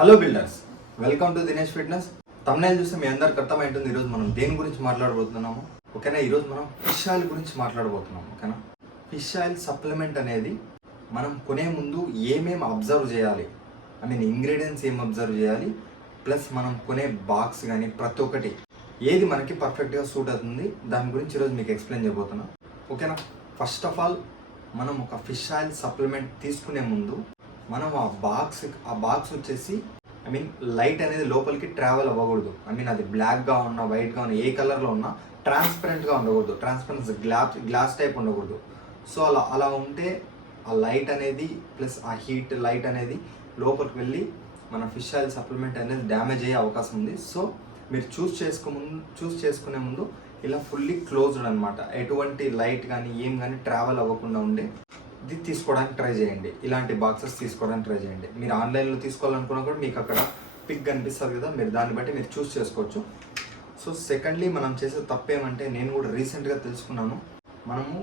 Hello builders, welcome to Dinesh fitness. Thumbnail చూస్తే మీ అందరికి అర్థమైంటుంది. ఈరోజు మనం దేని గురించి మాట్లాడబోతున్నాము ఓకేనా. ఈరోజు మనం ఫిష్ ఆయిల్ గురించి మాట్లాడబోతున్నాం ఓకేనా. ఫిష్ ఆయిల్ సప్లిమెంట్ అనేది మనం కొనే ముందు ఏమేమి అబ్జర్వ్ చేయాలి, ఇంగ్రీడియంట్స్ ఏం అబ్జర్వ్ చేయాలి, ప్లస్ మనం కొనే బాక్స్ కానీ ప్రతి ఒక్కటి ఏది మనకి పర్ఫెక్ట్గా సూట్ అవుతుంది దాని గురించి ఈరోజు మీకు ఎక్స్ప్లెయిన్ చేయబోతున్నాం ఓకేనా. ఫస్ట్ ఆఫ్ ఆల్ మనం ఒక ఫిష్ ఆయిల్ సప్లిమెంట్ తీసుకునే ముందు మనం ఆ బాక్స్ వచ్చేసి లైట్ అనేది లోపలికి ట్రావెల్ అవ్వకూడదు. అది బ్లాక్గా ఉన్న వైట్గా ఉన్న ఏ కలర్లో ఉన్నా ట్రాన్స్పరెంట్గా ఉండకూడదు, ట్రాన్స్పరెన్స్ గ్లాస్ టైప్ ఉండకూడదు. సో అలా ఉంటే ఆ లైట్ అనేది ప్లస్ ఆ హీట్ లైట్ అనేది లోపలికి వెళ్ళి మన ఫిష్ ఆయిల్ సప్లిమెంట్ అనేది డ్యామేజ్ అయ్యే అవకాశం ఉంది. సో మీరు చూస్ చేసుకునే ముందు ఇలా ఫుల్లీ క్లోజ్డ్ అనమాట, ఎటువంటి లైట్ కానీ ఏం కానీ ట్రావెల్ అవ్వకుండా ఉండే ఇది తీసుకోవడానికి ట్రై చేయండి. ఇలాంటి బాక్సెస్ తీసుకోవడానికి ట్రై చేయండి. మీరు ఆన్లైన్లో తీసుకోవాలనుకున్నా కూడా మీకు అక్కడ పిక్ కనిపిస్తుంది కదా, మీరు దాన్ని బట్టి మీరు చూస్ చేసుకోవచ్చు. సో సెకండ్లీ మనం చేసే తప్పేమంటే, నేను కూడా రీసెంట్గా తెలుసుకున్నాను, మనము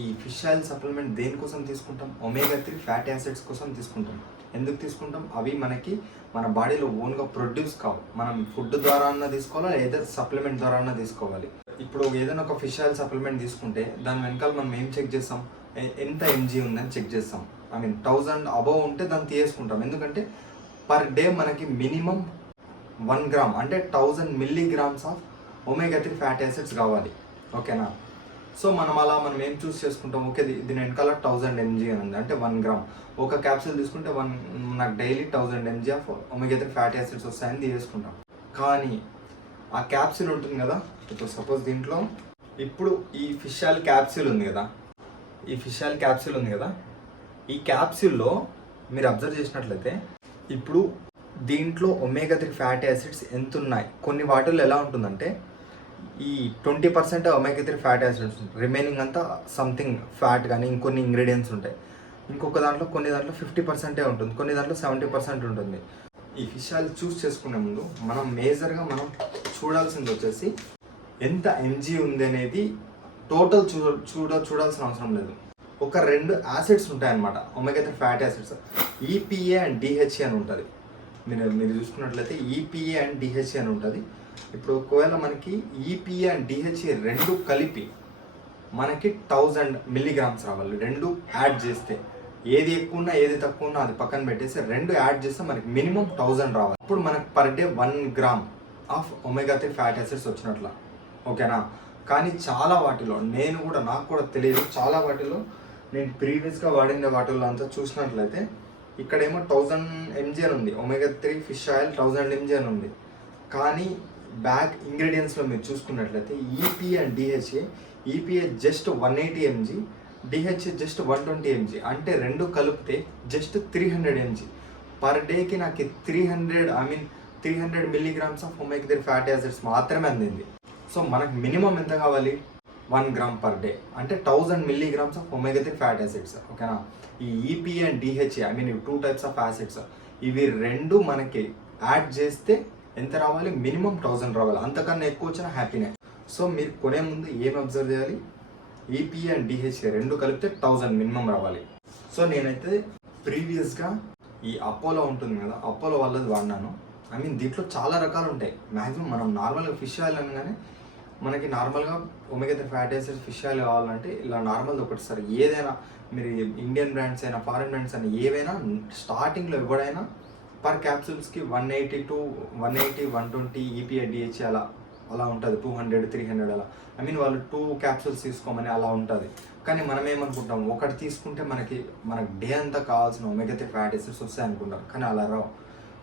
ఈ ఫిష్ ఆయిల్ సప్లిమెంట్ దేనికోసం తీసుకుంటాం, ఒమేగా-3 ఫ్యాటీ యాసిడ్స్ కోసం తీసుకుంటాం. ఎందుకు తీసుకుంటాం? అవి మనకి మన బాడీలో ఓన్గా ప్రొడ్యూస్ కావు. మనం ఫుడ్ ద్వారా అన్నా తీసుకోవాలి, లేదా సప్లిమెంట్ ద్వారా అన్నా తీసుకోవాలి. ఇప్పుడు ఏదైనా ఒక ఫిష్ ఆయిల్ సప్లిమెంట్ తీసుకుంటే దాని వెనకాల మనం ఏం చెక్ చేస్తాం, ఎంత ఎంజీ ఉందని చెక్ చేస్తాం. 1000 అబవ్ ఉంటే దాన్ని తీసుకుంటాం. ఎందుకంటే పర్ డే మనకి మినిమం 1 గ్రామ్ అంటే 1000 milligrams of omega three fatty acids కావాలి ఓకేనా. సో మనం ఏం చూస్ చేసుకుంటాం, ఓకే దీని వెనకాల 1000 mg అని ఉంది అంటే 1 గ్రామ్. ఒక క్యాప్సూల్ తీసుకుంటే నాకు daily 1000 mg of omega three fatty acids వస్తాయని తీసుకుంటాం. కానీ ఆ క్యాప్సూల్ ఉంటుంది కదా, ఇప్పుడు సపోజ్ దీంట్లో ఇప్పుడు ఈ ఫిష్ ఆయిల్ క్యాప్సూల్ ఉంది కదా, ఈ క్యాప్సూల్లో మీరు అబ్జర్వ్ చేసినట్లయితే ఇప్పుడు దీంట్లో ఒమేగా-3 ఫ్యాటీ యాసిడ్స్ ఎంత ఉన్నాయి. కొన్ని వాటిల్లో ఎలా ఉంటుందంటే ఈ 20% ఒమేగా-3 ఫ్యాటీ యాసిడ్స్ ఉంటాయి, రిమైనింగ్ అంతా సంథింగ్ ఫ్యాట్ కానీ ఇంకొన్ని ఇంగ్రీడియంట్స్ ఉంటాయి. ఇంకొక కొన్ని దాంట్లో 50% ఉంటుంది, కొన్ని దాంట్లో 70% ఉంటుంది. ఈ ఫిష్ ఆయిల్ చూస్ చేసుకునే ముందు మనం మేజర్గా మనం చూడాల్సింది వచ్చేసి ఎంత ఎంజీ ఉంది అనేది టోటల్ చూడాల్సిన అవసరం లేదు. ఒక 2 యాసిడ్స్ ఉంటాయన్నమాట omega three fatty acids, EPA and DHA అని ఉంటుంది. మీరు చూసుకున్నట్లయితే ఈపీఏ అండ్ డిహెచ్ఏ అని ఉంటుంది. ఇప్పుడు ఒకవేళ మనకి ఈపీఏ అండ్ డిహెచ్ఏ 2 కలిపి మనకి 1000 మిల్లీగ్రామ్స్ రావాలి. 2 యాడ్ చేస్తే ఏది ఎక్కువ ఉన్నా ఏది తక్కువ ఉన్నా అది పక్కన పెట్టేసి 2 యాడ్ చేస్తే మనకి మినిమం 1000 రావాలి. ఇప్పుడు మనకి per day 1 gram of omega three fatty acids వచ్చినట్ల ఓకేనా. కానీ చాలా వాటిలో నాకు కూడా తెలియదు, చాలా వాటిలో నేను ప్రీవియస్గా వాడిన వాటిల్లో అంతా చూసినట్లయితే ఇక్కడేమో 1000 mg అని ఉంది, ఒమేగా-3 ఫిష్ ఆయిల్ 1000 mg అని ఉంది. కానీ బ్యాక్ ఇంగ్రీడియంట్స్లో మీరు చూసుకున్నట్లయితే EPA and DHA, EPA just 180 mg, DHA just 120 mg, అంటే 2 కలిపితే జస్ట్ 300 mg పర్ డేకి నాకు 300 milligrams of omega three fatty acids మాత్రమే అందింది. సో మనకు మినిమం ఎంత కావాలి, 1 గ్రామ్ పర్ డే అంటే 1000 milligrams of omega three fatty acids ఓకేనా. ఈ EPA and DHA 2 types of acids, ఇవి 2 మనకి యాడ్ చేస్తే ఎంత రావాలి, మినిమం 1000 రావాలి. అంతకన్నా ఎక్కువ వచ్చినా హ్యాపీనే. సో మీరు కొనే ముందు ఏం అబ్జర్వ్ చేయాలి, ఈపీఏ అండ్ డిహెచ్ఏ 2 కలిపితే 1000 మినిమం రావాలి. సో నేనైతే ప్రీవియస్గా ఈ అపోలో ఉంటుంది కదా, అపోలో వాళ్ళది వాడినాను. దీంట్లో చాలా రకాలు ఉంటాయి. మ్యాక్సిమం మనం నార్మల్గా ఫిష్ ఆయిల్ అనగానే మనకి నార్మల్గా ఒమేగా-3 ఫ్యాటీ యాసిడ్స్ ఫిష్ ఆయిల్ కావాలంటే ఇలా నార్మల్ది ఒకటి సార్. ఏదైనా మీరు ఇండియన్ బ్రాండ్స్ అయినా ఫారిన్ బ్రాండ్స్ అయినా ఏవైనా స్టార్టింగ్లో ఎవడైనా పర్ క్యాప్సూల్స్కి 180 120 ఈపీఏ డిహెచ్ఏ అలా ఉంటుంది, 200 300 అలా. వాళ్ళు 2 క్యాప్సూల్స్ తీసుకోమని అలా ఉంటుంది. కానీ మనం ఏమనుకుంటాం, ఒకటి తీసుకుంటే మనకు డే అంతా కావాల్సిన ఒమేగా-3 ఫ్యాటీ యాసిడ్స్ వస్తాయి అనుకుంటాం, కానీ అలా రావు.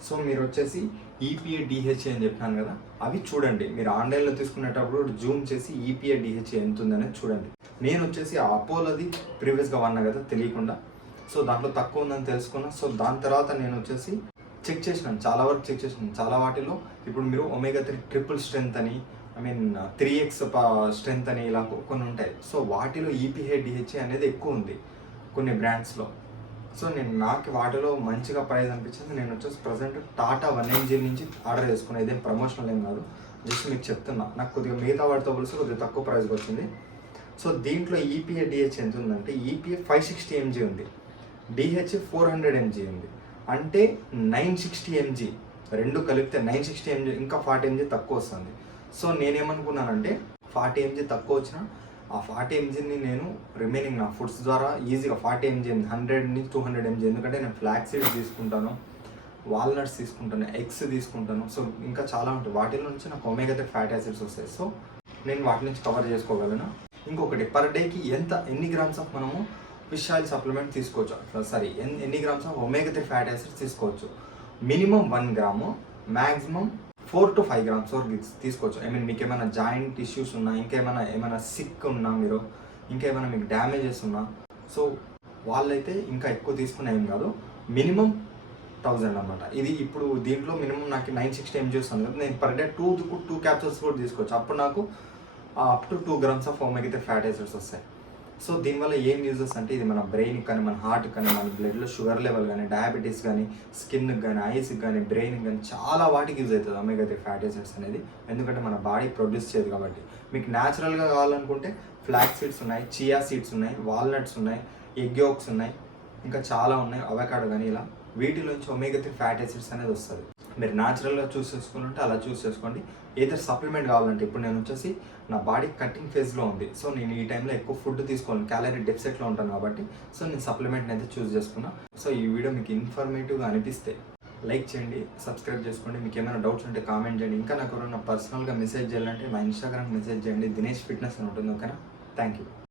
సో మీరు వచ్చేసి ఈపీఏ డిహెచ్ఏ అని చెప్పాను కదా, అవి చూడండి. మీరు ఆన్లైన్లో తీసుకునేటప్పుడు జూమ్ చేసి ఈపీఏ డిహెచ్ఏ ఎంత ఉందనేది చూడండి. నేను వచ్చేసి ఆ అపోలోది ప్రీవియస్గా వాడినా కదా తెలియకుండా, సో దాంట్లో తక్కువ ఉందని తెలుసుకున్నా. సో దాని తర్వాత నేను వచ్చేసి చెక్ చేసినాను, చాలా వరకు చెక్ చేసినాను. చాలా వాటిలో ఇప్పుడు మీరు ఒమేగా-3 ట్రిపుల్ స్ట్రెంత్ అని 3x స్ట్రెంత్ అని ఇలా కొన్ని ఉంటాయి. సో వాటిలో ఈపీఏ డిహెచ్ఏ అనేది ఎక్కువ ఉంది కొన్ని బ్రాండ్స్లో. సో నాకు వాటిలో మంచిగా ప్రైస్ అనిపించింది. నేను వచ్చేసి ప్రజెంట్ టాటా 1mg నుంచి ఆర్డర్ చేసుకున్నా. ఇదేం ప్రమోషనల్ ఏం కాదు, జస్ట్ మీకు చెప్తున్నా. నాకు కొద్దిగా మిగతా వాటితో పోలిసి కొద్దిగా తక్కువ ప్రైస్కి వచ్చింది. సో దీంట్లో ఈపీఏ డిహెచ్ ఎంత ఉందంటే, ఈపీఏ 560 mg ఉంది, డిహెచ్ 400 mg ఉంది. అంటే 960 mg, రెండు కలిపితే 960 mg, ఇంకా 40 mg తక్కువ వస్తుంది. సో నేనేమనుకున్నానంటే 40 mg తక్కువ వచ్చిన ఆ 40 mgని నేను రిమైనింగ్ నా ఫుడ్స్ ద్వారా ఈజీగా 40 mg 100 నుంచి 200 mg, ఎందుకంటే నేను ఫ్లాక్స్ సీడ్స్ తీసుకుంటాను, వాల్నట్స్ తీసుకుంటాను, ఎగ్స్ తీసుకుంటాను. సో ఇంకా చాలా ఉంటాయి, వాటిలో నుంచి నాకు ఒమేగా 3 ఫ్యాటీ యాసిడ్స్ వస్తాయి. సో నేను వాటి నుంచి కవర్ చేసుకోగలను. ఇంకొకటి, పర్ డేకి ఎన్ని గ్రామ్స్ ఆఫ్ మనము ఫిష్ ఆయిల్ సప్లిమెంట్ తీసుకోవచ్చు, సారీ ఎన్ని grams of omega 3 fatty acids తీసుకోవచ్చు. Minimum 1 gram, maximum 4 to 5 grams వరకు తీసుకోవచ్చు. ఐ మీన్ మీకు ఏమైనా జాయింట్ ఇష్యూస్ ఉన్నా, ఏమైనా సిక్ ఉన్నా, మీరు ఇంకా ఏమైనా మీకు డ్యామేజెస్ ఉన్నా, సో వాళ్ళైతే ఇంకా ఎక్కువ తీసుకునే ఏం కాదు, మినిమం 1000 అనమాట. ఇది ఇప్పుడు దీంట్లో మినిమం నాకు 960 mg వస్తుంది కదా, నేను పర్ డే 2 క్యాప్సూల్స్ కూడా తీసుకోవచ్చు. అప్పుడు నాకు up to 2 grams of omega 3 fatty acids వస్తాయి. సో దీనివల్ల ఏం యూజెస్ అంటే, ఇది మన బ్రెయిన్కి కానీ, మన హార్ట్కి కానీ, మన బ్లడ్లో షుగర్ లెవెల్ కానీ, డయాబెటీస్ కానీ, స్కిన్కి కానీ, ఐస్కి కానీ, బ్రెయిన్కి కానీ చాలా వాటికి యూజ్ అవుతుంది ఒమేగా 3 ఫ్యాటీ యాసిడ్స్ అనేది. ఎందుకంటే మన బాడీ ప్రొడ్యూస్ చేయదు కాబట్టి. మీకు న్యాచురల్గా కావాలనుకుంటే ఫ్లాక్స్ సీడ్స్ ఉన్నాయి, చియా సీడ్స్ ఉన్నాయి, వాల్నట్స్ ఉన్నాయి, ఎగ్ యోక్స్ ఉన్నాయి, ఇంకా చాలా ఉన్నాయి, అవకాడో కానీ, ఇలా వీటిలోంచి ఒమేగా 3 ఫ్యాటీ యాసిడ్స్ అనేది వస్తుంది. మీరు న్యాచురల్గా చూస్ చేసుకుంటే అలా చూస్ చేసుకోండి. ఏదైనా సప్లిమెంట్ కావాలంటే, ఇప్పుడు నేను వచ్చేసి నా బాడీ కటింగ్ ఫేజ్లో ఉంది, సో నేను ఈ టైంలో ఎక్కువ ఫుడ్ తీసుకోవాలి, క్యాలరీ డెఫిసిట్లో ఉంటాను కాబట్టి, సో నేను సప్లిమెంట్ని అయితే చూస్ చేసుకున్నా. సో ఈ వీడియో మీకు ఇన్ఫర్మేటివ్గా అనిపిస్తే లైక్ చేయండి, సబ్స్క్రైబ్ చేసుకోండి. మీకు ఏమైనా డౌట్స్ ఉంటే కామెంట్ చేయండి. ఇంకా నాకు ఎవరైనా పర్సనల్గా మెసేజ్ చేయాలంటే నా ఇన్స్టాగ్రామ్ మెసేజ్ చేయండి, దినేష్ ఫిట్నెస్ అని ఉంటుంది. ఓకేనా? Thank you.